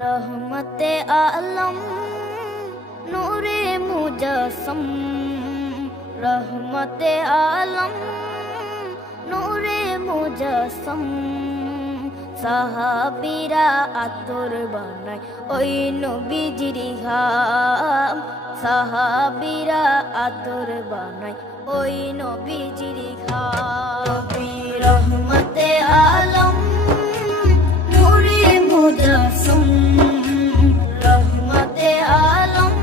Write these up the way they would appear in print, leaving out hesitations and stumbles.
रहमते आलम नूरे मुजस्सम, रहमते आलम नूरे मुजस्सम। সাহাবীরা আতর বানায় ওই নবীজির ঘাম, সাহাবীরা আতর বানায় ওই নবীজির ঘাম। নবী রহমতে আলম নূরে মুজস্সম, রহমতে আলম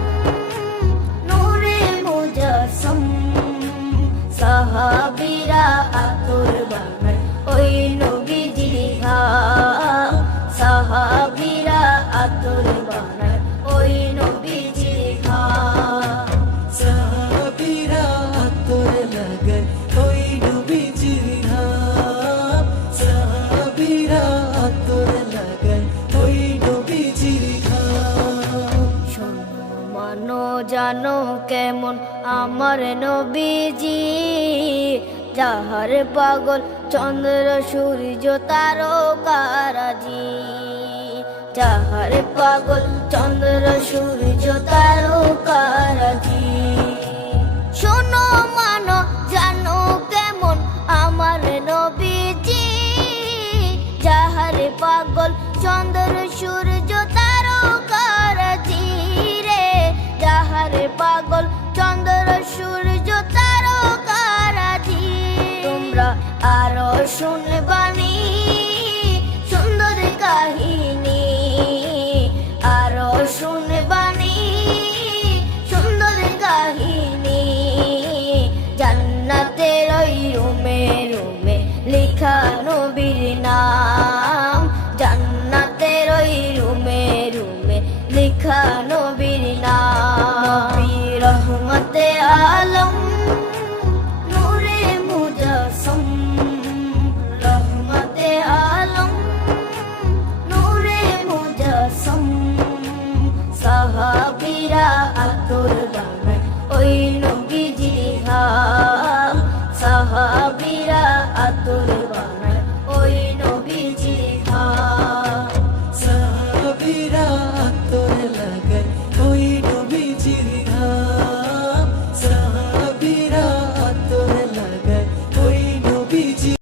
নূরে মুজস্সম। সাহাবীরা আতর বানায় ওই নবীজির ঘাম, সাহাবীরা আতর বানায় ওই নবীজির ঘাম। সাহাবীরা আতর লাগায় ওই নবীজির ঘাম, সাহাবীরা আতর লাগায় ওই নবীজির ঘাম। শোনো মানো জানো কেমন আমার নবীজি, যাহার পাগল চন্দ্র সূর্য তারকারাজি, যাহার পাগল চন্দ্র সূর্য তারকারাজি। শোনো মানো জানো কেমন আমার নবীজি, যাহার পাগল চন্দ্র সূর্য তারকারাজি রে, যাহার পাগল চন্দ্র সূর্য তারকারাজি। তোমরা আরো শুনবানি সুন্দর কাহিনী, আরো শুনবানি সুন্দর কাহিনী। জান্নাতের ওই রুমে রুমে লেখা নবীর নাম,